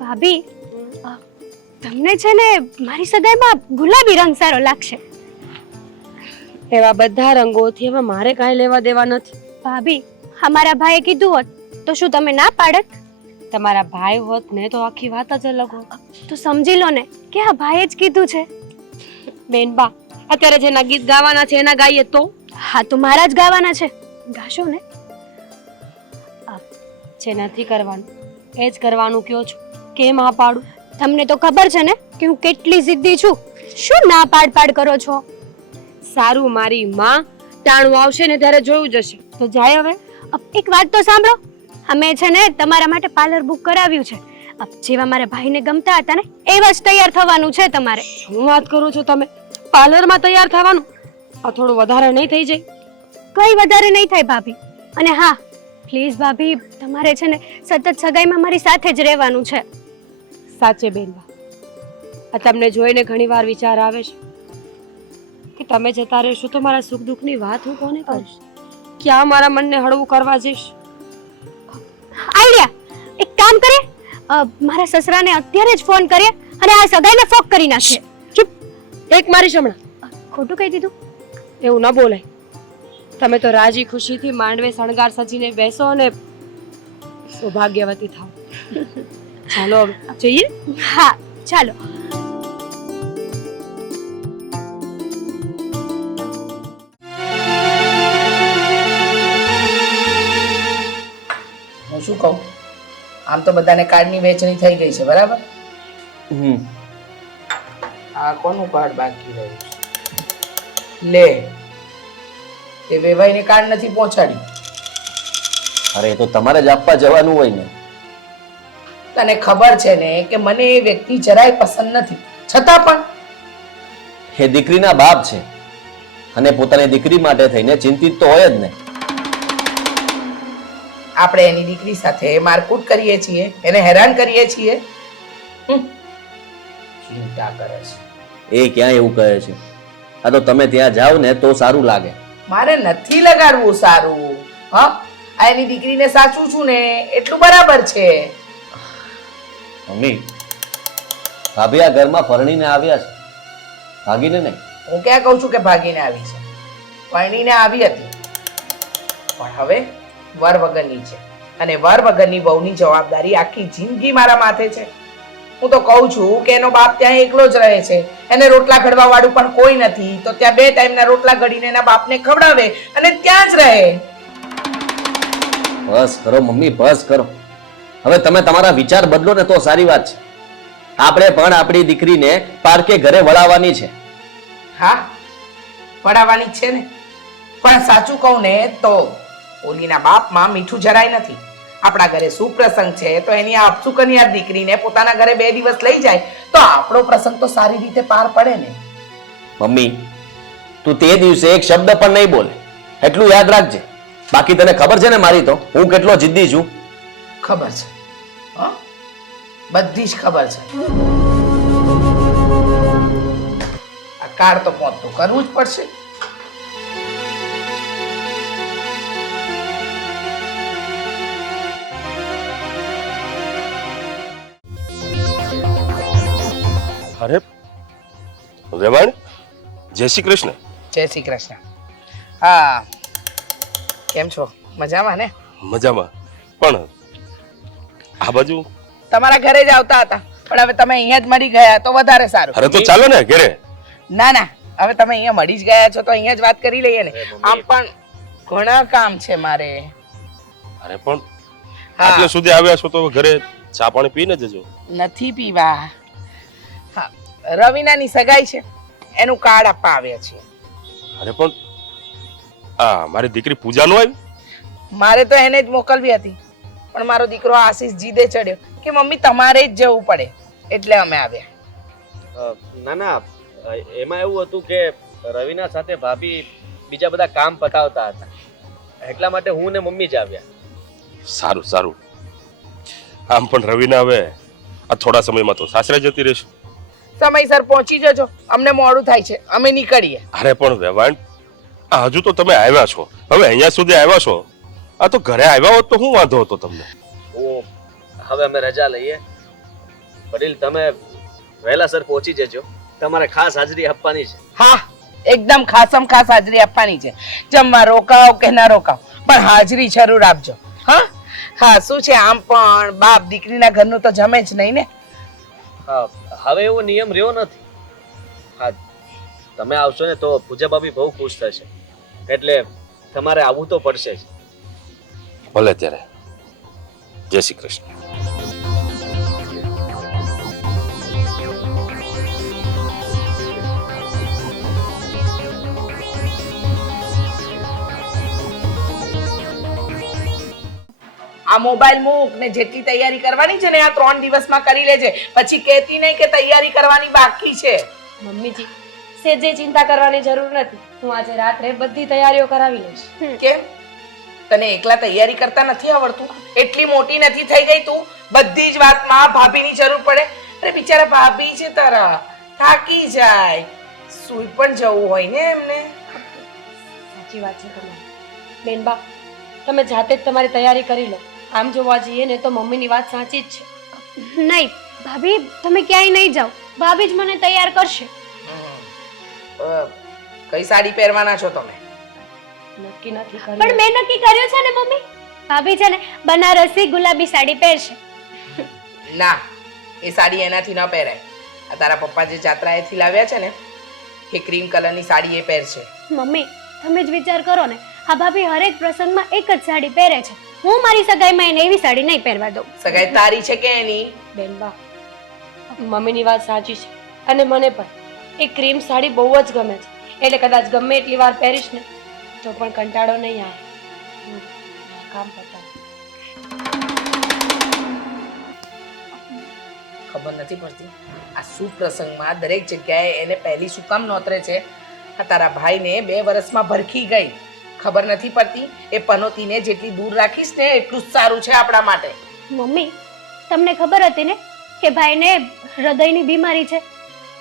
ભાભી, તમને છે ને મારી સગાઈમાં ગુલાબી રંગ સારો લાગશે. એવા બધા રંગોથી હવે મારે કાંઈ લેવા દેવા નથી. ભાભી, અમારા ભાઈએ કીધું હોત તો શું તમે ના પાડત? તમારા ભાઈ હોત ને તો આખી વાત જ અલગ હોત. તો સમજી લો ને કે આ ભાઈએ જ કીધું છે. બેનબા, અત્યારે જેના ગીત ગાવાના છે એના ગાઈએ તો? હા, તો મારા જ ગાવાના છે, ગાશો ને? જે નથી કરવાનું એ જ કરવાનું કયો છો, કેમ હા પાડું? તમને તો ખબર છે ને કે હું કેટલી જિદ્દી છું. શું ના પાડ કરો છો? સારું, મારી માં ટાણું આવશે ને ત્યારે જોયું જશે. તો જાય હવે. એક વાત તો સાંભળો, અમે છે ને તમારા માટે પાર્લર બુક કરાવ્યું છે. જેવા મારા ભાઈને ગમતા હતા ને એવા જ તૈયાર થવાનું છે તમારે. શું વાત કરો છો તમે? પાર્લરમાં તૈયાર થવાનું? આ થોડું વધારે નહીં થઈ જાય? કઈ વધારે નહીં થાય ભાભી. અને હા, પ્લીઝ ભાભી, તમારે છે ને સતત સગાઈમાં મારી સાથે જ રહેવાનું છે. સાચે બેનબા, આ તમને જોઈને ઘણીવાર વિચાર આવે છે કે તમે જતા રહેશો તો મારા સુખ દુઃખની વાત હું કોને કરીશ? ક્યાં મારા મનને હળવું કરવા જઈશ? આઈડિયા! એક કામ કરે, મારા સસરાને અત્યારે જ ફોન કરીએ અને આ સગાઈને ફોક કરી નાખીએ. ચૂપ! એક મારી શમણા. ખોટું કહી દીધું? એવું ન બોલાય. તમે તો રાજી ખુશીથી માંડવે શણગાર સજીને બેસો અને સૌભાગ્યવતી થાઓ. ચાલો હવે જઈએ. હા, ચાલો. હું શું કહું, આમ તો બધાને કાર્ડની વહેંચણી થઈ ગઈ છે, બરાબર? આ કોનું કાર્ડ બાકી રહ્યું છે? લે, તે વેવાઈને કાર્ડ નથી પહોંચાડ્યું. અરે એ તો તમારે જ આપવા જવાનું હોય ને. તને ખબર છે ને કે મને એ વ્યક્તિ જરાય પસંદ નથી, છતાં પણ એ દીકરીના બાપ છે અને પોતાની દીકરી માટે થઈને ચિંતિત તો હોય જ ને. આપણે એની દીકરી સાથે મારકૂટ કરીએ છીએ, એને હેરાન કરીએ છીએ. ચિંતા કરે છે. એ ક્યાં એવું કહે છે? આ તો તમે ત્યાં જાઓ ને તો સારું લાગે. મારે નથી લગાડવું સારું. હા, આ એની દીકરીને સાચું છું ને એટલું બરાબર છે. મમ્મી, ભાભી આ ઘરમાં પરણીને આવ્યા છે, ભાગીને નહીં. હું ક્યાં કહું છું કે ભાગીને આવી છે? પરણીને આવી હતી, પણ હવે વર વગરની છે અને વર વગરની વહુની જવાબદારી આખી જિંદગી મારા માથે છે. હું તો કહું છું કે એનો બાપ ત્યાં એકલો જ રહે છે, એને રોટલા ઘડવા વાળું પણ કોઈ નથી, તો ત્યાં 2 ટાઈમના રોટલા ઘડીને એના બાપને ખવડાવે અને ત્યાં જ રહે. બસ કરો મમ્મી, બસ કરો. હવે તમે તમારા વિચાર બદલો ને તો સારી વાત છે. આપણે પણ આપણી દીકરીને પારકે ઘરે વળાવવાની છે. હા, વળાવવાની જ છે ને, પણ સાચું કહું ને તો ઓલીના બાપમાં મીઠું જરાય નથી. આપણા ઘરે સુપ્રસંગ છે તો એની આ અપસુકનિયાર દીકરીને પોતાના ઘરે 2 દિવસ લઈ જાય તો આપણો પ્રસંગ તો સારી રીતે પાર પડે ને. મમ્મી, તું તે દિવસે એક શબ્દ પણ નહીં બોલે, એટલું યાદ રાખજે. બાકી તને ખબર છે ને મારી તો હું કેટલો જિદ્દી છું. ખબર છે, હા, બધી જ ખબર છે. આ કાર્ડ તો પહોંચતું કરવું જ પડશે. અરે વેવાણ, જય શ્રી કૃષ્ણ. જય શ્રી કૃષ્ણ. હા, કેમ છો? મજામાં ને? મજામાં. પણ આ બાજુ તમારા ઘરે જ આવતા હતા, પણ હવે તમે અહીંયા જ મળી ગયા તો વધારે સારું. અરે તો ચાલો ને ઘરે. ના ના, હવે તમે અહીંયા મળી જ ગયા છો તો અહીંયા જ વાત કરી લઈએ ને. આમ પણ ઘણા કામ છે મારે. અરે પણ આટલે સુધી આવ્યા છો તો ઘરે ચા પાણી પીને જજો. નથી પીવા. હા, રવિનાની સગાઈ છે, એનું કાર્ડ આપવા આવ્યા છીએ. અરે પણ આ મારી દીકરી પૂજા નો આવી? મારે તો એને જ મોકલવી હતી, પણ મારો દીકરો આશીષ જીદે ચડ્યો કે મમ્મી તમારે જ જવું પડે, એટલે અમે આવ્યા. ના ના, એમાં એવું હતું કે રવિના સાથે ભાભી બીજા બધા કામ પતાવતા હતા, એટલા માટે હું ને મમ્મી જ આવ્યા. સારું સારું. આમ પણ રવિના હવે આ થોડા સમયમાં તો સાસરે જતી રહેશે. સમયસર પહોંચી જજો, અમને મોડું થાય છે, અમે નીકળીએ. અરે પણ વેવાણ, આ હજુ તો તમે આવ્યા છો, હવે અહીંયા સુધી આવ્યા છો. આ તો ઘરે આવ્યા હોત તો શું વાંધો હતો તમને? હું હવે અમે રજા લઈએ. વડીલ તમે વહેલાસર પહોંચી જજો, તમારે ખાસ હાજરી આપવાની છે. હા, એકદમ ખાસમ ખાસ હાજરી આપવાની છે. જમવા રોકાવ કે ના રોકાવ, પણ હાજરી જરૂર આપજો. હા હા, શું છે, આમ પણ બાપ દીકરીના ઘરનું તો જમે જ નહીં ને. હા, હવે એવો નિયમ રહ્યો નથી. હા, તમે આવશો ને તો પૂજા ભાભી બહુ ખુશ થશે, એટલે તમારે આવવું તો પડશે જ. ભલે ત્યારે. જય શ્રી કૃષ્ણ. આ મોબાઈલ મૂક ને જેટલી તૈયારી કરવાની છે ને આ 3 દિવસમાં કરી લેજે. પછી કહેતી નહીં કે તૈયારી કરવાની બાકી છે. મમ્મીજી સેજે ચિંતા કરવાની જરૂર નથી. હું આજે રાત્રે બધી તૈયારીઓ કરાવી લઈશ. કેમ તને એકલા તૈયારી કરતા નથી આવડતું? એટલી મોટી નથી થઈ ગઈ તું? બધી જ વાતમાં ભાભીની જરૂર પડે. અરે બિચારા ભાભી છે તારા, થાકી જાય, સૂઈ પણ જવું હોય ને એમને. સાચી વાત છે તમારી બેનબા, તમે જાતે જ તમારી તૈયારી કરી લો. આમ જોવા જઈએ ને તો મમ્મીની વાત સાચી જ છે. નહીં ભાભી, તમે ક્યાંય નહીં જાઓ, ભાભી જ મને તૈયાર કરશે. કઈ સાડી પહેરવાના છો તમે? નક્કી નથી પણ કર્યું. મેં નક્કી કર્યું છે ને મમ્મી, ભાભી છે ને બનારસી ગુલાબી સાડી પહેરશે. ના, એ સાડી એનાથી ન પહેરાય. આ તારા પપ્પા જે જાત્રાએથી લાવ્યા છે ને એ ક્રીમ કલરની સાડી એ પહેરશે. મમ્મી તમે જ વિચાર કરો ને, આ ભાભી હરેક પ્રસંગમાં એક જ સાડી પહેરે છે. હું મારી સગાઈમાં એને એવી સાડી નહીં પહેરવા દઉં. સગાઈ તારી છે કે એની? બેનબા, મમ્મીની વાત સાચી છે અને મને પણ એ ક્રીમ સાડી બહુ જ ગમે છે. એટલે કદાચ ગમે એટલી વાર પહેરીશ ને તો પણ કંટાળો નહીં આવે. કામ પતાવ. ખબર નથી પડતી આ સુપ્રસંગમાં દરેક જગ્યાએ એને પહેલી શું કામ નોતરે છે. આ તારા ભાઈને 2 વર્ષમાં ભરખી ગઈ. ખબર નથી પડતી એ પનોતીને જેટલી દૂર રાખીશ ને એટલું જ સારું છે આપણા માટે. મમ્મી તમને ખબર હતી ને કે ભાઈને હૃદયની બીમારી છે,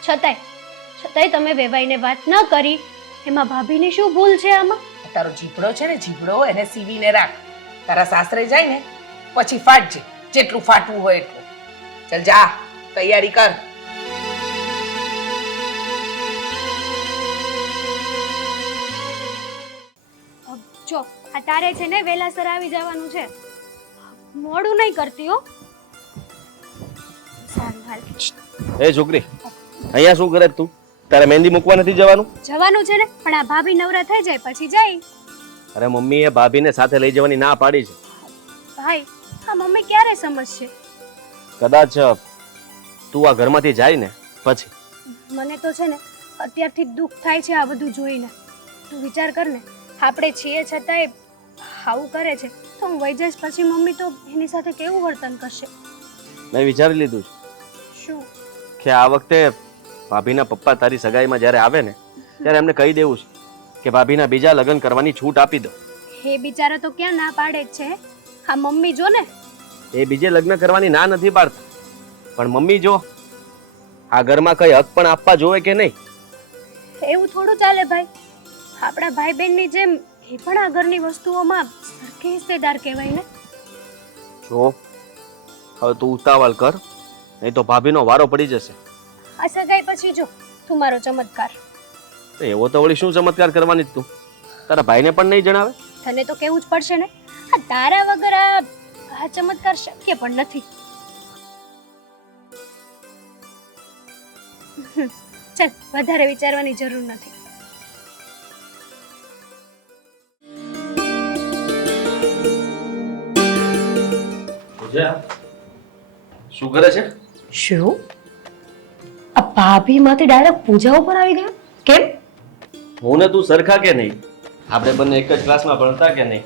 છતાંય તમે વેવાઈને વાત ન કરી. એમાં ભાભીની શું ભૂલ છે આમાં? તારો જીભડો છે ને, જીભડો એને સીવીને રાખ. તારા સાસરે જાય ને પછી ફાટજે, જેટલું ફાટવું હોય એટલું. ચલ જા, તૈયારી કર. જો આ તારે છે ને વેલાસર આવી જવાનું છે, મોડું નહીં કરતી હો. સારું હાલ. એ છોકરી, અહીંયા શું કરે તું? તારે મહેંદી મૂકવા નથી જવાનું? જવાનું છે ને, પણ આ ભાભી નવરા થઈ જાય પછી જાય. અરે મમ્મીએ ભાભીને સાથે લઈ જવાની ના પાડી છે. ભાઈ આ મમ્મી ક્યારે સમજશે? કદાચ તું આ ઘરમાંથી જાય ને પછી. મને તો છે ને અત્યારથી દુઃખ થાય છે આ બધું જોઈને. તું વિચાર કર ને, આપણે છીએ છતાંય આવું કરે છે તો હું વહી જઈશ પછી મમ્મી તો એની સાથે કેવું વર્તન કરશે? મેં વિચારી લીધું છે શું? કે આ વખતે ભાભીના પપ્પા તારી સગાઈમાં જ્યારે આવે ને ત્યારે એમને કહી દેવું છે કે ભાભીના બીજા લગ્ન કરવાની છૂટ આપી દો. એ બિચારા તો ક્યાં ના પાડે જ છે. આ મમ્મી જો ને, એ બીજે લગ્ન કરવાની ના નથી પાડતા, પણ મમ્મી જો આ ઘરમાં કઈ હક પણ આપવા જોવે કે નહીં. એવું થોડું ચાલે ભાઈ. આપણા ભાઈ બહેનની જેમ એ પણ આ ઘરની વસ્તુઓમાં સરખી હિસ્સેદાર કહેવાય ને. જો હવે તું ઉતાવળ કર, નહીં તો ભાભીનો વારો પડી જશે. આ સગાઈ પછી જો તું મારો ચમત્કાર. એવો તો વળી શું ચમત્કાર કરવાની તું? તારા ભાઈને પણ નહીં જણાવે? તને તો કેવું જ પડશે ને. આ તારા વગર આ ચમત્કાર શક્ય પણ નથી. ચલ, વધારે વિચારવાની જરૂર નથી. શું કરે છે? શું? આ ભાભી માંથી ડાયરેક્ટ પૂજા ઉપર આવી ગયો? કેમ? હું ને તું સરખા કે નહીં? આપણે બંને એક જ ક્લાસમાં ભણતા કે નહીં?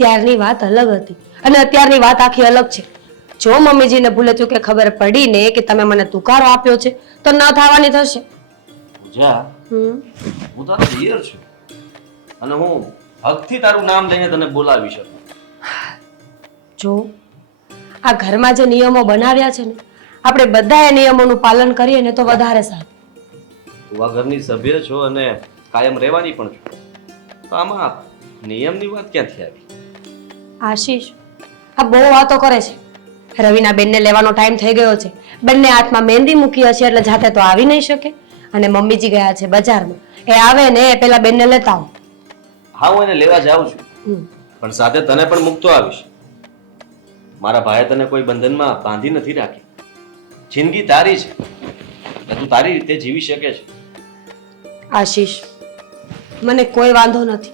ત્યારની વાત અલગ હતી અને અત્યારની વાત આખી અલગ છે. જો મમ્મીજીને ભૂલે ચૂકે ખબર પડી ને કે તમે મને તુકારો આપ્યો છે તો ન થવાની થશે. પૂજા, હું તારો દિયર છું અને હું હકથી તારું નામ લઈને તને બોલાવી શકું. જો આ ઘરમાં જે નિયમો બનાવ્યા છે ને, આપણે બધા એ નિયમોનું પાલન કરીએ ને તો વધારે સારું. તું આ ઘરની સભ્ય છો અને કાયમ રહેવાની પણ છું. તો આમાં નિયમની વાત ક્યાંથી આવી? આશીષ આ બહુ વાતો કરે છે. રવિના બેનને લેવાનો ટાઈમ થઈ ગયો છે. બંને હાથમાં મહેંદી મૂકી હશે એટલે જાતે તો આવી નહીં શકે. અને મમ્મીજી ગયા છે બજારમાં. એ આવે ને એ પેલા બેનને લેતા આવો. હા, હું એને લેવા જાઉં છું, હમ. પણ સાથે તને પણ મૂકતો આવીશ. મારા ભાઈએ તને કોઈ બંધનમાં બાંધી નથી રાખી. જિંદગી તારી છે એટલે તું તારી રીતે જીવી શકે છે. આશીષ મને કોઈ વાંધો નથી.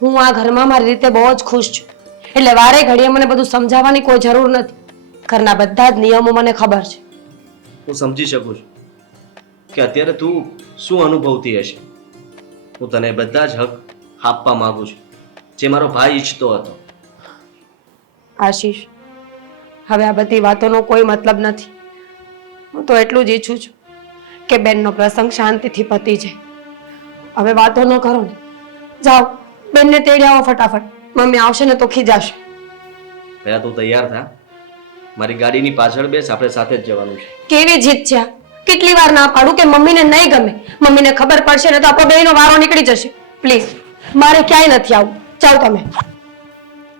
હું આ ઘરમાં મારી રીતે બહુ જ ખુશ છું. એટલે વારે ઘડીએ મને બધું સમજાવવાની કોઈ જરૂર નથી. ઘરના બધા જ નિયમો મને ખબર છે. હું સમજી શકું છું કે અત્યારે તું શું અનુભવતી હશે. હું તને બધા જ હક આપવા માંગુ છું જે મારો ભાઈ ઈચ્છતો હતો. આશીષ હવે આ બધી વાતોનો કોઈ મતલબ નથી. હું તો એટલું જ ઈચ્છું છું કે બેનનો પ્રસંગ શાંતિથી પતી જાય. હવે વાતો ન કરો ને. જાઓ બેનને તેડી આવો ફટાફટ. મમ્મી આવશે ને તો ખીજાશે. પહેલા તું તૈયાર થા, મારી ગાડીની પાછળ બેસ, આપણે સાથે જ જવાનું છે. કેવી જીત છે આ? કેટલી વાર ના પાડું કે મમ્મીને નહીં ગમે. મમ્મીને ખબર પડશે ને તો આપણો બેયનો વારો નીકળી જશે. પ્લીઝ મારે ક્યાંય નથી આવું. જાઓ તમે.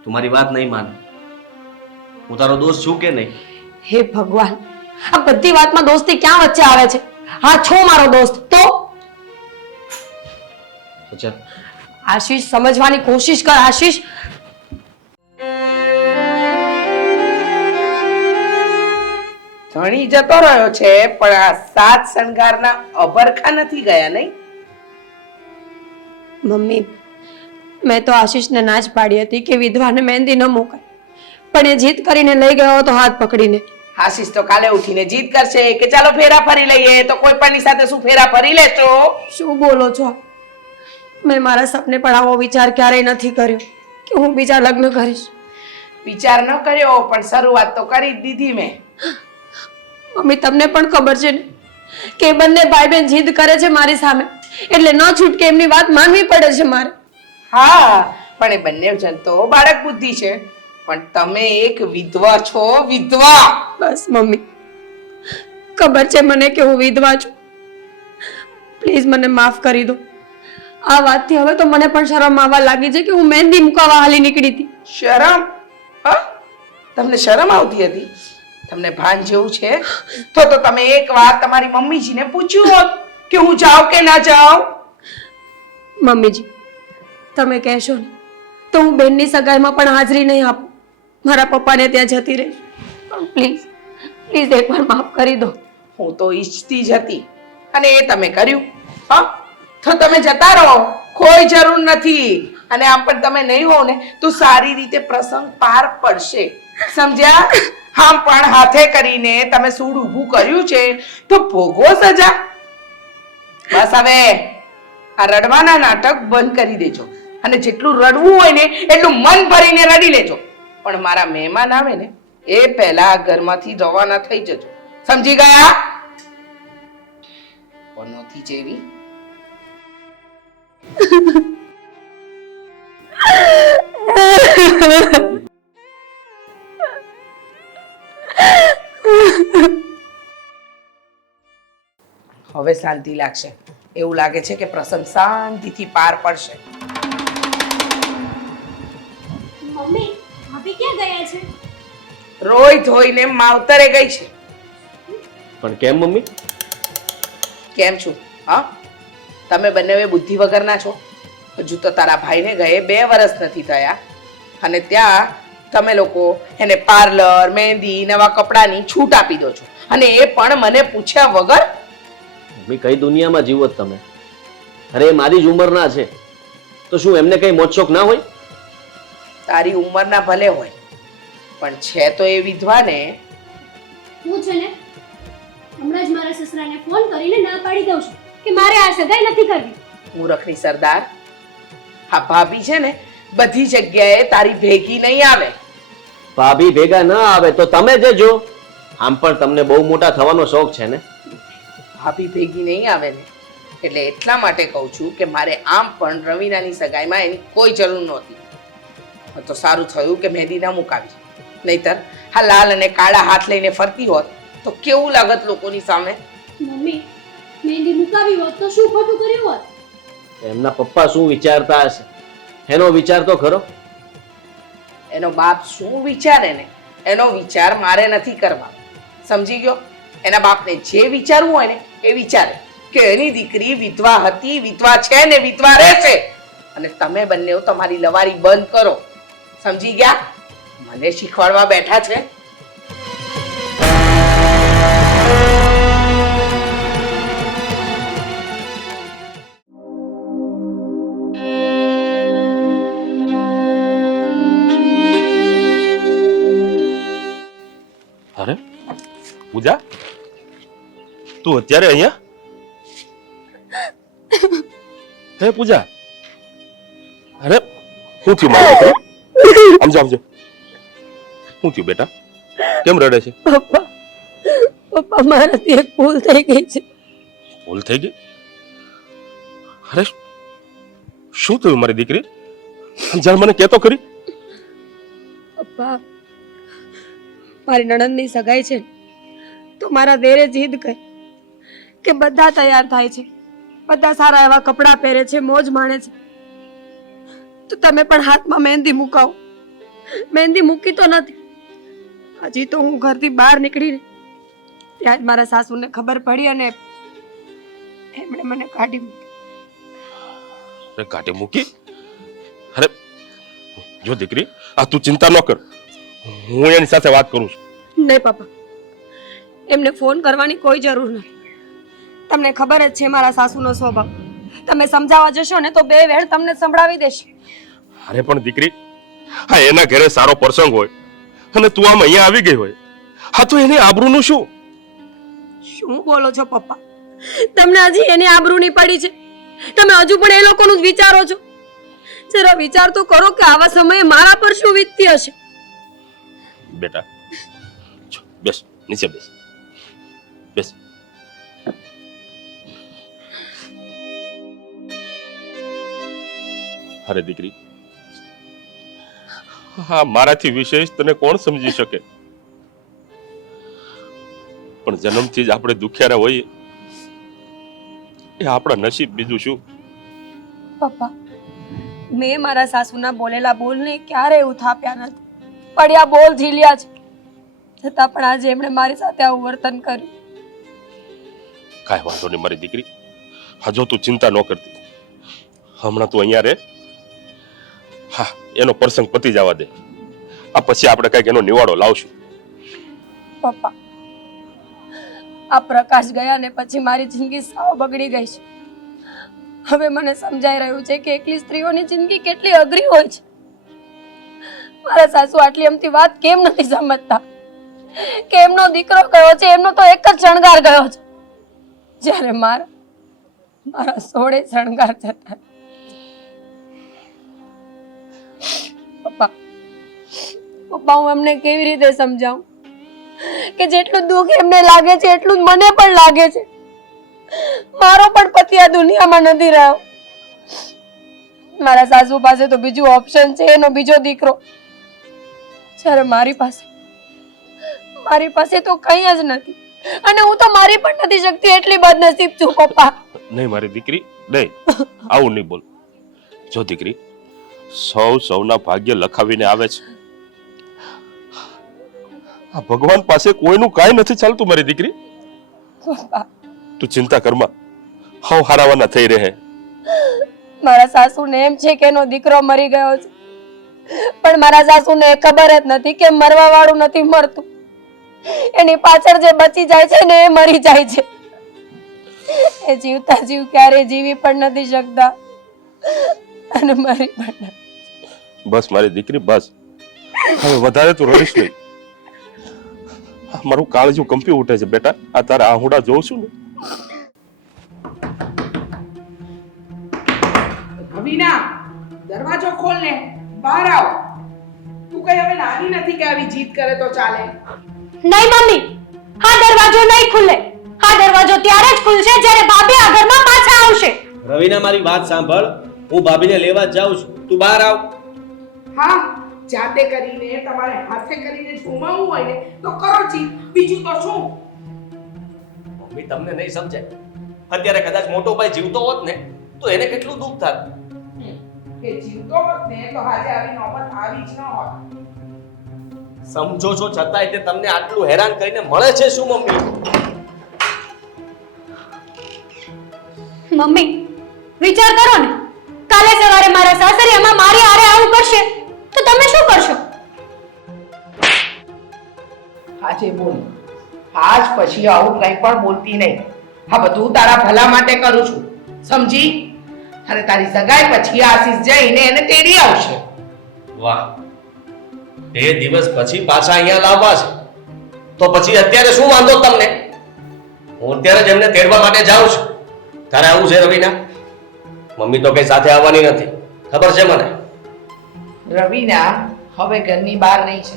તું મારી વાત નહીં માને. હું તારો દોસ્ત છું કે નહીં? હે ભગવાન આ બધી વાતમાં દોસ્તી ક્યાં વચ્ચે આવે છે? હા છો મારો દોસ્ત તો અચ્છા, આશીષ સમજવાની કોશિશ કર. આશીષ ધણી જતો રહ્યો છે પણ આ સાત શણગારના અભરખા નથી ગયા નહીં. મમ્મી મેં તો આશીષને ના જ પાડી હતી કે વિધવાને મહેંદી ન મુકાય, પણ એ જીદ કરીને લઈ ગયો હતો હાથ પકડીને. આશીષ તો કાલે ઉઠીને જીદ કરશે કે ચાલો ફેરા ફરી લઈએ, તો કોઈ પણની સાથે શું ફેરા ફરી લેશો? શું બોલો છો? મેં મારા સપને પણ આવો વિચાર ક્યારેય નથી કર્યો કે હું બીજા લગ્ન કરીશ. વિચાર ન કર્યો પણ શરૂઆત તો કરી જ દીધી મેં. મમ્મી તમને પણ ખબર છે ને કે બંને ભાઈ બહેન જીદ કરે છે મારી સામે, એટલે ન છૂટકે એમની વાત માનવી પડે છે મારે. હા પણ એ બંને જણ તો બાળક બુદ્ધિ છે, પણ તમે એક વિધવા છો, વિધવા. બસ મમ્મી ખબર છે મને કે હું વિધવા છું. પ્લીઝ મને માફ કરી દો. આ વાતથી હવે તો મને પણ શરમ આવવા લાગી છે કે હું મહેંદી મુકાવા હાલી નીકળી હતી. શરમ? હા, તમને શરમ આવતી હતી? તમને ભાન જેવું છે તો તમે એક વાર તમારી મમ્મીજીને પૂછ્યું હોત કે હું જાઉં કે ના જાઉં. મમ્મીજી તમે કહેશો ને તો હું બેનની સગાઈમાં પણ હાજરી નહીં આપું. મારા પપ્પાને ત્યાં જતી રહીશ. પણ પ્લીઝ પ્લીઝ એકવાર માફ કરી દો. હું તો ઈચ્છતી જ હતી અને એ તમે કર્યું. હા તો તમે જતા રહો, કોઈ જરૂર નથી. અને આમ પણ તમે નહીં હો ને તો સારી રીતે પ્રસંગ પાર પડશે, સમજ્યા? આમ પણ હાથે કરીને તમે સૂડ ઊભું કર્યું છે તો ભોગવો સજા. બસ હવે આ રડવાના નાટક બંધ કરી દેજો અને જેટલું રડવું હોય ને એટલું મન ભરીને રડી લેજો. પણ મારા મહેમાન આવે ને એ પહેલા આ ઘરમાંથી રવાના થઈ જજો, સમજી ગયા? પનોતી જેવી. હવે શાંતિ લાગશે. એવું લાગે છે કે પ્રસંગ શાંતિથી પાર પડશે. મમ્મી ભાભી ક્યાં ગયા છે? રોઈ ધોઈને માવતરે ગઈ છે. પણ કેમ મમ્મી? કેમ છું? હા, તમે બંને બુદ્ધિ વગરના છો. હજુ તો તારા ભાઈને ગયે 2 વર્ષ નથી થયા અને ત્યાં તમે લોકો એને પાર્લર, મહેંદી, નવા કપડાની છૂટ આપી દો છો અને એ પણ મને પૂછ્યા વગર. મમ્મી કઈ દુનિયામાં જીવો છો તમે? અરે મારી જ ઉંમરના છે તો શું એમને કઈ મોજશોખ ના હોય? તારી ઉંમરના ભલે હોય પણ છે તો એ વિધવા ને. હું છે ને હમણાં જ મારા સસરાને ફોન કરીને ના પાડી દઉં છું કે મારે આ સગાઈ નથી કરવી. મૂરખની સરદાર, હા ભાભી છે ને બધી જગ્યાએ તારી ભેગી નહીં આવે. ભાભી ભેગા ના આવે તો તમે જજો. આમ પણ તમને બહુ મોટા થવાનો શોખ છે ને. ભાભી ભેગી નહીં આવે ને એટલે એટલા માટે કહું છું કે મારે આમ પણ રવીનાની સગાઈમાં એની કોઈ જરૂર નહોતી. તો સારું થયું કે મહેંદી ના મુકાવી, નહીતર હા લાલ અને કાળા હાથ લઈને ફરતી હોત તો કેવું લાગત લોકોની સામે. મમ્મી મહેંદી મુકાવી હોત તો શું ખોટું કર્યું હોત? એમના પપ્પા શું વિચારતા હશે એનો વિચાર તો ખરો. એનો બાપ શું વિચારે ને એનો વિચાર મારે નથી કરવા. સમજી ગયો? એના બાપને જે વિચારવું હોય ને એ વિચારે કે એની દીકરી વિધવા હતી, વિધવા છે ને વિધવા રહેશે. અને તમે બંને તમારી લવારી બંધ કરો. સમજી ગયા? મને શીખવાડવા બેઠા છે. અરે પૂજા, તું અત્યારે અહીંયા? હે પૂજા, અરે શું થયું મારી દીકરી? સમજો સમજો, શું થયું બેટા? કેમ રડે છે? પપ્પા પપ્પા મારાથી એક ભૂલ થઈ ગઈ છે. ભૂલ થઈ ગઈ? અરે શું થયું મારી દીકરી? જાણ મને કહેતો ખરી. પપ્પા મારી નણંદની સગાઈ છે તો મારા દેરે જીદ કરી કે બધા તૈયાર થાય છે, બધા સારા એવા કપડાં પહેરે છે, મોજ માણે છે, તો તમે પણ હાથમાં મહેંદી મુકાવો. મહેંદી મૂકી તો નથી. હજી તો હું ઘરથી બહાર નીકળીને ત્યાં જ મારા સાસુને ખબર પડી અને એમણે મને કાઢી મૂકી. અરે કાઢી મૂકી? અરે જો દીકરી, આ તું ચિંતા ન કર, હું એની સાથે વાત કરું છું. નહીં પપ્પા, એમને ફોન કરવાની કોઈ જરૂર નથી. તમને ખબર જ છે મારા સાસુનો સ્વભાવ. તમે સમજાવવા જશો ને તો બે વેળ તમને સંભળાવી દેશે. અરે પણ દીકરી, હા એના ઘરે સારો પ્રસંગ હોય અને તું આમ અહીંયા આવી ગઈ હોય, હા તો એની આબરૂનું શું? શું બોલો છો પપ્પા? તમને હજી એની આબરૂની પડી છે? તમે હજુ પણ એ લોકોનું જ વિચારો છો? જરા વિચાર તો કરો કે આવા સમયે મારા પર શું વીતતી હશે. બેટા બેસ, નીચે બેસ, બેસ. અરે દીકરી, હા મારાથી વિશેષ તને કોણ સમજી શકે? પણ જન્મથી જ આપણે દુખિયારા હોઈએ એ આપણા નસીબ, બીજું શું. પપ્પા મેં મારા સાસુના બોલેલા બોલને ક્યારે ઉથાપ્યા નથી. પડ્યા બોલ ઝીલ્યા છે, છતાં પણ આજે એમણે મારી સાથે આવું વર્તન કર્યું. કાંઈ વાંધો નહીં મારી દીકરી, હજુ તું ચિંતા ન કરતી. હમણાં તું અહીંયા રહે, હા એનો પ્રસંગ પતી જવા દે. આ પછી આપણે કઈક એનો નિવાડો લાવશું. પપ્પા આ પ્રકાશ ગયા ને પછી મારી જિંદગી સાવ બગડી ગઈ છે. હવે મને સમજાઈ રહ્યું છે કે એકલી સ્ત્રીઓની જિંદગી કેટલી અઘરી હોય છે. મારા સાસુ આટલી અમથી વાત કેમ નથી સમજતા કે એમનો દીકરો ગયો છે, એમનો તો એક જ શણગાર ગયો છે, જ્યારે મારા 16 શણગાર જતા. પપ્પા હું એમને કેવી રીતે સમજાવું કે જેટલું દુઃખ એમને લાગે છે એટલું જ મને પણ લાગે છે. મારો પણ પતિ આ દુનિયામાં નથી રહ્યો. મારા સાસુ પાસે તો બીજું ઓપ્શન છે, એનો બીજો દીકરો, જ્યારે મારી પાસે તો કંઈ જ નથી. અને હું તો મારી પણ નથી શકતી, એટલી બદનસીબ છું પપ્પા. નહીં મારી દીકરી, નહીં, આવું નહીં બોલ. જો દીકરી, સૌના ભાગ્ય લખાવીને આવે છે. આ ભગવાન પાસે કોઈનું કાંઈ નથી ચાલતું મારી દીકરી. તું ચિંતા કરમાં, હું હારાવાના થઈ રહે. મારા સાસુને એમ છે કે એનો દીકરો મરી ગયો છે, પણ મારા સાસુને ખબર જ નથી કે મરવા વાળું નથી મરતું. એની પાછળ જે બચી જાય છે ને એ મરી જાય છે. એ જીવતા જીવ ક્યારે જીવી પણ નથી શકતા અને મરી પણ નથી. બસ મારી દીકરી, બસ. હવે વધારે તું રડીશ નહીં. મારું કાળજું કંપી ઉઠે છે બેટા, આ તારા આહુડા જોઉં છું ને. ભવીના, દરવાજો ખોલ ને, બહાર આવ. તું કઈ હવે નાની નથી કે આવી જીદ કરે તો ચાલે. નહીં મમ્મી, આ દરવાજો નહીં ખુલે. આ દરવાજો ત્યારે જ ખુલશે જ્યારે ભાભી આ ઘરમાં પાછા આવશે. રવિના મારી વાત સાંભળ, હું ભાભીને લેવા જ જાઉં છું, તું બહાર આવ. હા, જાતે કરીને તમારે હાથે કરીને જમાવવું હોય ને તો કરો છી, બીજું તો શું. મમ્મી તમને નહીં સમજાય. અત્યારે કદાચ મોટો ભાઈ જીવતો હોત ને તો એને કેટલું દુઃખ થાત. કે જીવતો હોત ને તો આજે આવી નોબત આવી જ ન હોત. સમજો છો છતાંય તે તમને આટલું હેરાન કરીને મળે છે શું મમ્મી? મમ્મી વિચાર કરો ને, કાલે સવારે મારા સાસરિયામાં મારી હારે આવું કરશે તો તમે શું કરશો? આજે બોલ, આજ પછી આવું કંઈ પણ બોલતી નહીં. આ બધું તારા ભલા માટે કરું છું, સમજી? અને તારી સગાઈ પછી આશીષ જઈને એને તેડી આવશે. વાહ, 2 દિવસ પછી પાછા અહીંયા લાવવા છે તો પછી અત્યારે શું વાંધો તમને? હું અત્યારે જ એમને તેડવા માટે જાઉં છું. તારે આવું છે રવિના? મમ્મી તો કઈ સાથે આવવાની નથી, ખબર છે મને. રવિના હવે ઘરની બહાર નહીં છે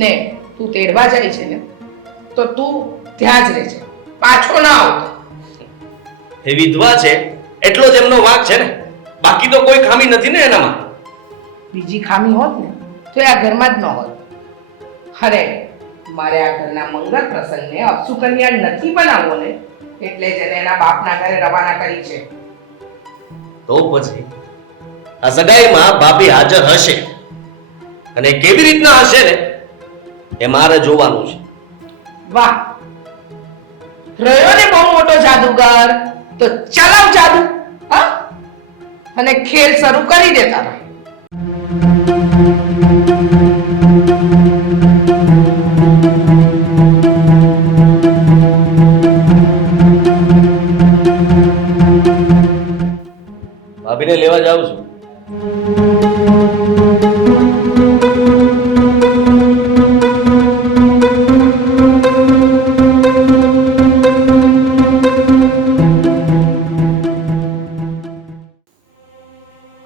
ને તું તેડવા જાય છે ને તો તું ત્યાં જ રહેજે, પાછો ના આવતો. એ વિધવા છે એટલો જ એમનો વાંક છે ને, બાકી તો કોઈ ખામી નથી ને એનામાં. બીજી ખામી હોત ને તો એ આ ઘરમાં જ ન હોત. અરે મારે આ ઘરના મંગળ પ્રસંગને અપસુકન્યા નથી બનાવવો ને, એટલે જ એને એના બાપના ઘરે રવાના કરી છે. તો પછી આ સગાઈમાં ભાભી હાજર હશે અને કેવી રીતના હશે ને એ મારે જોવાનું છે. વાહ, રહ્યો ને બહુ મોટો જાદુગર, તો ચલાવ જાદુ. હા, અને ખેલ શરૂ કરી દે તારા. ભાભીને લેવા જાઉં છું.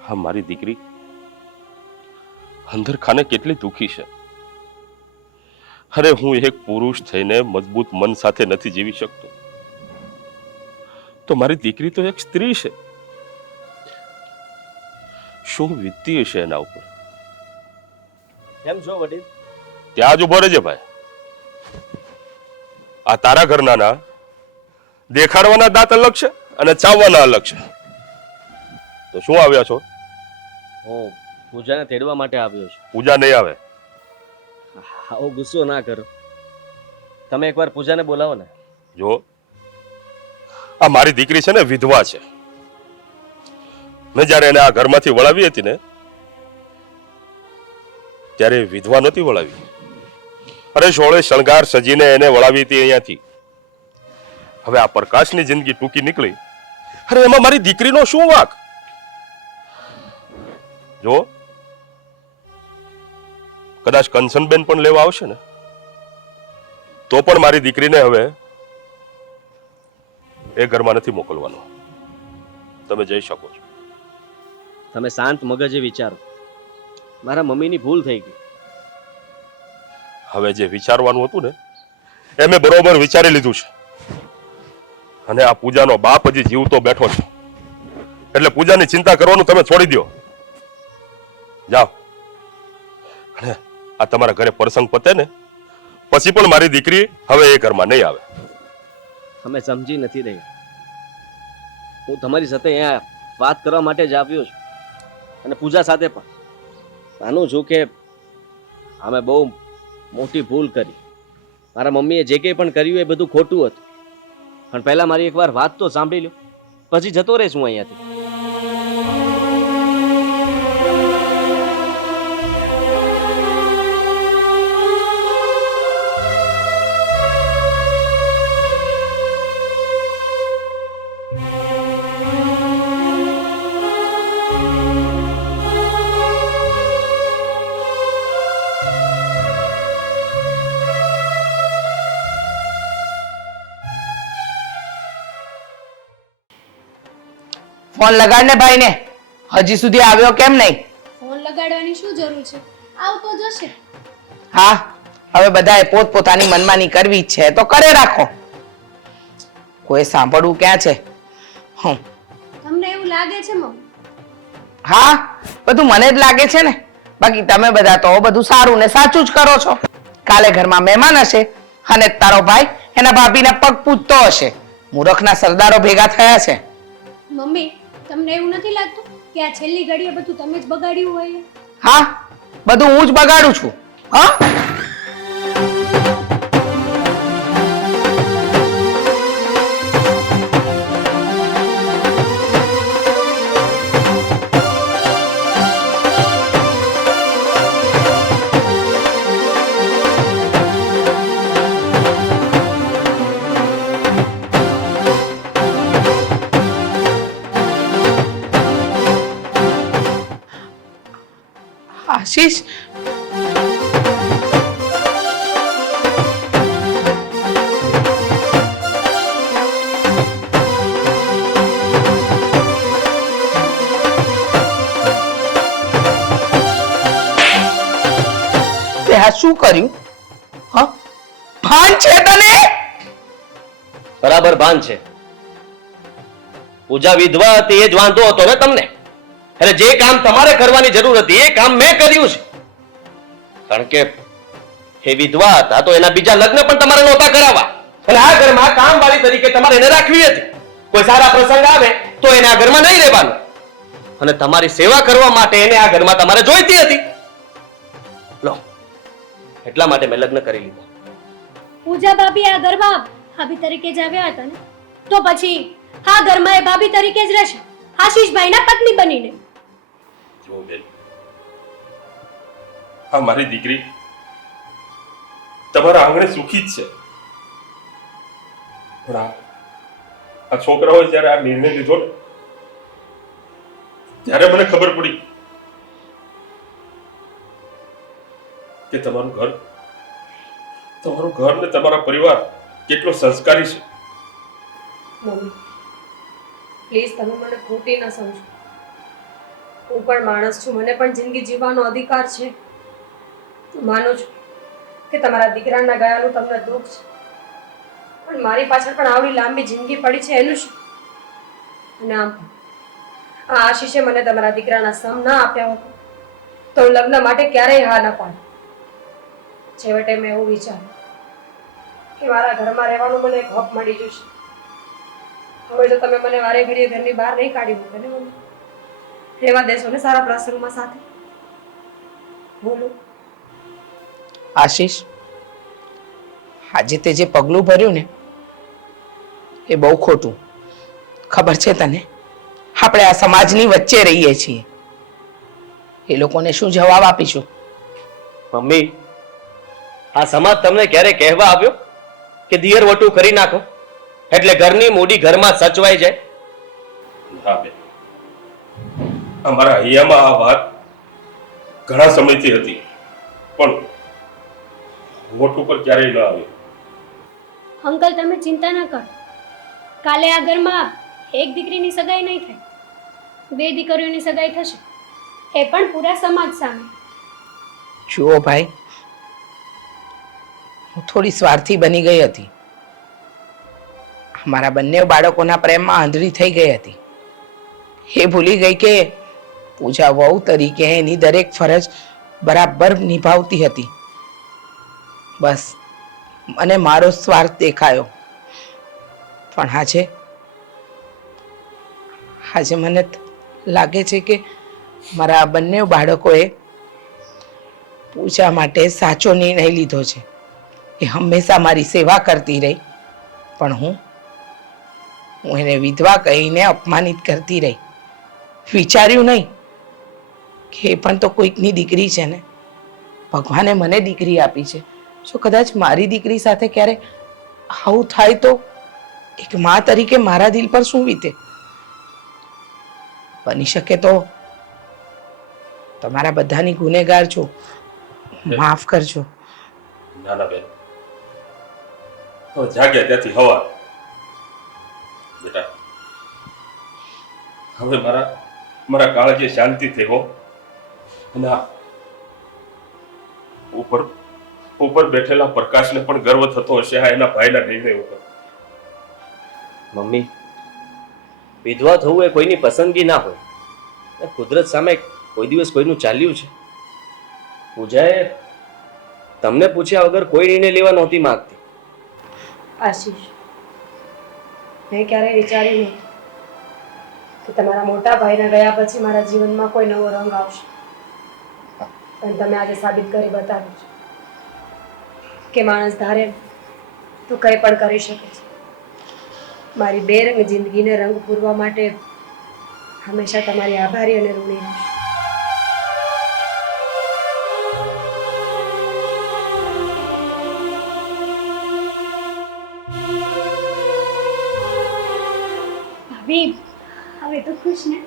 હા, મારી દીકરી અંદર ખાને કેટલી દુખી છે. અરે હું એક પુરુષ થઈને મજબૂત મન સાથે નથી જીવી શકતો, તો મારી દીકરી તો એક સ્ત્રી છે. શું વીતતી હશે એના ઉપર? કેમ છો વડીલ? ત્યાં જ ઉભો રહેજે ભાઈ. આ તારા ઘરના ના દેખાડવાના દાંત અલગ છે અને ચાવવાના અલગ છે. તો શું આવ્યા છો? હું પૂજાને તેડવા માટે આવ્યો છું. પૂજા નહીં આવે. આવો ગુસ્સો ના કરો, તમે એકવાર પૂજાને બોલાવો ને. જો આ મારી દીકરી છે ને વિધવા છે. મેં જયારે એને આ ઘરમાંથી વળાવી હતી ને ત્યારે વિધવા નહોતી વળાવી. અરે સોળે શણગાર સજીને એને વળાવી હતી અહીંયાથી. હવે આ પ્રકાશની જિંદગી ટૂંકી નીકળી, અરે એમાં મારી દીકરીનો શું વાંક? જો કદાચ કંચનબેન પણ લેવા આવશે ને તો પણ મારી દીકરીને હવે એ ઘરમાં નથી મોકલવાનો. તમે જઈ શકો છો. તમે શાંત મગજે વિચારો. મારા મમ્મીની ભૂલ થઈ ગઈ. હવે જે વિચારવાનું હતું ને એ મેં બરોબર વિચારી લીધું છે. અને આ પૂજાનો બાપ હજી જીવતો બેઠો છે, એટલે પૂજાની ચિંતા કરવાનું તમે છોડી દો. જાઓ. અને આ તમારા ઘરે પ્રસંગ પતે ને પછી પણ મારી દીકરી હવે એ ઘરમાં નહીં આવે. તમે સમજી નથી રહ્યા. હું તમારી સાથે અહીંયા વાત કરવા માટે જ આવ્યો છું અને પૂજા સાથે પણ માનું છું કે અમે બહુ મોટી ભૂલ કરી. મારા મમ્મીએ જે કંઈ પણ કર્યું એ બધું ખોટું હતું, પણ પહેલા મારી એકવાર વાત તો સાંભળી લો, પછી જતો રહીશ હું અહીંયાથી. ફોન લગાડ ને ભાઈ ને, હજી સુધી આવ્યો કેમ નહીં? ફોન લગાડવાની શું જરૂર છે, આવતો જશે. હા, હવે બધાએ પોતપોતાની મનમાની કરવી જ છે તો કરે રાખો, કોઈ સાંભળવું ક્યાં છે. તમને એવું લાગે છે મમ્મી? હા, બધું મને જ લાગે છે ને, બાકી તમે બધા તો બધું સારું ને સાચું જ કરો છો. કાલે ઘરમાં મહેમાન હશે અને તારો ભાઈ એના ભાભીના પગ પૂજતો હશે. મૂર્ખના સરદારો ભેગા થયા છે. મમ્મી, તમને એવું નથી લાગતું કે આ છેલ્લી ઘડીએ બધું તમે જ બગાડ્યું હોય? હા, બધું હું જ બગાડું છું. હા, આશીષ, તે આ શું કર્યું? હા, ભાન છે તને? બરાબર ભાન છે. પૂજા વિધવા હતી એ જ વાંધો હતો ને તમને. એટલે જે કામ તમારે કરવાની જરૂર હતી એ કામ મેં કર્યું છે. કારણ કે એ વિધવા હતા તો એના બીજા લગ્ન પણ તમારે નહોતા કરાવવા. અને આ ઘરમાં કામવાળી તરીકે તમારે એને રાખવી હતી. કોઈ સારા પ્રસંગ આવે તો એને આ ઘરમાં નહીં રહેવાનું. અને તમારી સેવા કરવા માટે એને આ ઘરમાં તમારે જોઈતી હતી. લો, એટલા માટે મેં લગ્ન કરી લીધા. પૂજા ભાભી આ ઘરમાં ભાભી તરીકે જ આવ્યા હતા ને, તો પછી આ ઘરમાં એ ભાભી તરીકે જ રહેશે, આશીષભાઈના પત્ની બનીને. જો બેન, આ મારી દીકરી તમારા આંગણે સુખી જ છે. પણ આ છોકરાઓએ જ્યારે આ નિર્ણય લીધો ને, ત્યારે મને ખબર પડી કે તમારું ઘર ને તમારા પરિવાર કેટલો સંસ્કારી છે. મમ્મી, પ્લીઝ તમે મને ખોટી ન સમજો. હું પણ માણસ છું, મને પણ જિંદગી જીવવાનો અધિકાર છે. હું માનું છું કે તમારા દીકરાના ગયાનું તમને દુઃખ છે, પણ મારી પાછળ પણ આવડી લાંબી જિંદગી પડી છે એનું શું? અને આમ આ આશીષે મને તમારા દીકરાના સમ ના આપ્યા હોત તો હું લગ્ન માટે ક્યારેય હા ના પાડું. છેવટે મેં એવું વિચાર્યું કે મારા ઘરમાં રહેવાનું મને એક હક મળી જશે. હવે જો તમે મને વારે ઘડીએ ઘરની બહાર નહીં કાઢી મૂકે ને મમ્મી, રહેવા દેશો ને સારા પ્રસંગમાં સાથે? બોલો. આશીષ, આજે તે જે પગલું ભર્યું ને એ બહુ ખોટું. ખબર છે તને, આપણે આ સમાજની વચ્ચે રહીએ છીએ. એ લોકોને શું જવાબ આપીશું? મમ્મી, આ સમાજ તમને ક્યારે કહેવા આવ્યો કે દિયર વટું કરી નાખો એટલે ઘરની મૂડી ઘરમાં સચવાઈ જાય? હા બેન, અમારા અહીંયામાં આ વાત ઘણા સમયથી હતી, પણ વોટ ઉપર ક્યારેય ન આવી. અંકલ, તમે ચિંતા ના કરો. કાલે આ ઘરમાં એક દીકરીની સગાઈ નહીં થાય, 2 દીકરીઓની સગાઈ થશે, એ પણ પૂરા સમાજ સામે. જુઓ ભાઈ, હું થોડી સ્વાર્થી બની ગઈ હતી. મારા બંને બાળકોના પ્રેમમાં આંધળી થઈ ગઈ હતી. એ ભૂલી ગઈ કે પૂજા વહુ તરીકે એની દરેક ફરજ બરાબર નિભાવતી હતી. બસ મને મારો સ્વાર્થ દેખાયો. પણ આજે મને લાગે છે કે મારા બંને બાળકોએ પૂજા માટે સાચો નિર્ણય લીધો છે. એ હંમેશા મારી સેવા કરતી રહી, પણ હું એને વિધવા કહીને અપમાનિત કરતી રહી. વિચાર્યું નહીં કે એ પણ તો કોઈકની દીકરી છે ને. ભગવાને મને દીકરી આપી છે. જો કદાચ મારી દીકરી સાથે ક્યારે આવું થાય તો એક મા તરીકે મારા દિલ પર શું વીતે? બની શકે તો તમારા બધાની ગુનેગાર છું, માફ કરજો. ના ના બેન, હવે જાગ્યા ત્યાંથી હવા. બેટા, હવે મારા કાળજે શાંતિ થઈ હો. અને આ ઉપર બેઠેલા પ્રકાશને પણ ગર્વ થતો હશે આ એના ભાઈના નિર્ણય ઉપર. મમ્મી, વિધવા થવું એ કોઈની પસંદગી ના હોય. કુદરત સામે કોઈ દિવસ કોઈનું ચાલ્યું છે? પૂજાએ તમને પૂછ્યા વગર કોઈ નિર્ણય લેવા નહોતી માંગતી. આશીષ, મેં ક્યારેય વિચાર્યું નહોતું કે તમારા મોટા ભાઈના ગયા પછી મારા જીવનમાં કોઈ નવો રંગ આવશે, પણ તમે આજે સાબિત કરી બતાવ્યું છે કે માણસ ધારે તો કંઈ પણ કરી શકે છે. મારી બેરંગ જિંદગીને રંગ પૂરવા માટે હંમેશા તમારી આભારી અને ઋણી રહીશ. ભાભી હવે તો ખુશ ને?